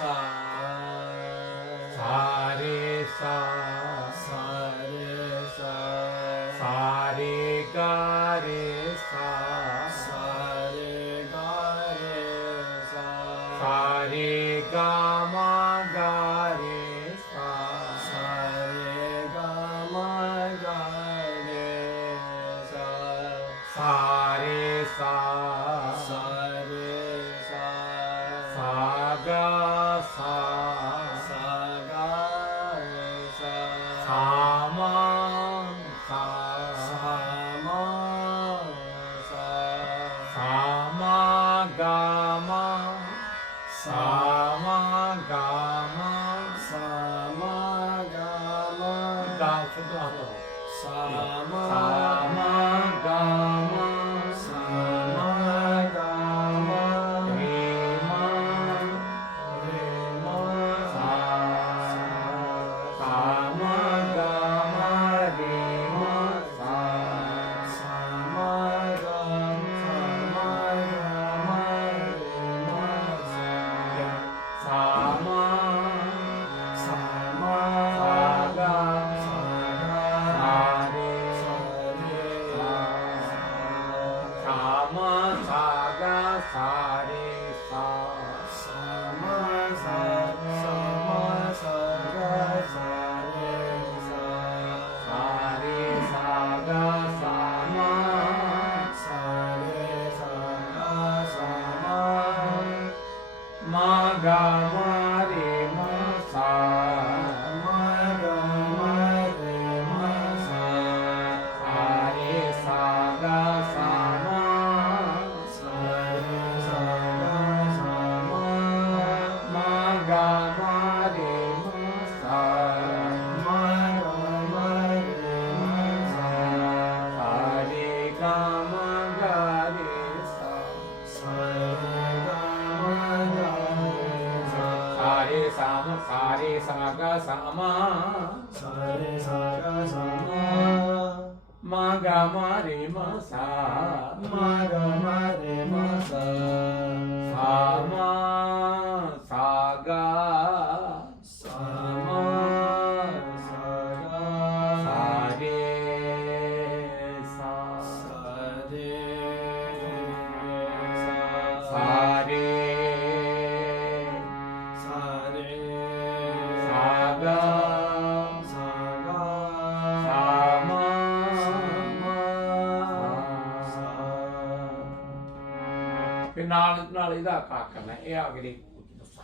सा सा रे सा सा रे सा सा रे गा रे सा सा रे गा रे सा सा रे गा मा गा रे सा सा रे गा मा गा रे सा सा रे सा सा रे सा सा गा सा सा गा सा सा मा सा सा मा सा सा मा गा मा सा मा गा मा सा मा गा मा गा शुद्ध हातो सा मा सा मा गा मा सा मा गा मा रे मा रे मा सा सा मा गा मा रे मा सा सा मा गा सा मा गा मा रे मा सा सा मा सा मा सा गा सा गा सा रे सा रे सा मा सा गा सा रे सा सा मा सा सा मा सा गा सा रे सा सा रे सा गा सा मा सा रे सा गा सा मा मा गा मा रे मा सा मा गा मा रे मा सा सा रे सा गा सा मा सा रे सा गा सा मा मा गा मा रे मा सा मा गा मा रे मा सा सा रे गा मा गा रे सा सा रे गा मा गा रे सा सा रे सा मा सा रे सा गा सा मा सा रे सा गा सा मा मा गा मा रे मा सा मा गा मा रे मा सा सा मा सा गा सा मा सा गा सा रे सा सा रे सा सा रे सा रे सा गा सा गा सा मा सा मा सा ਫਿਰ ਨਾਲ ਨਾਲ ਇਹਦਾ ਆਕਾਰ ਕਰਨਾ ਇਹ ਅਗਲੀ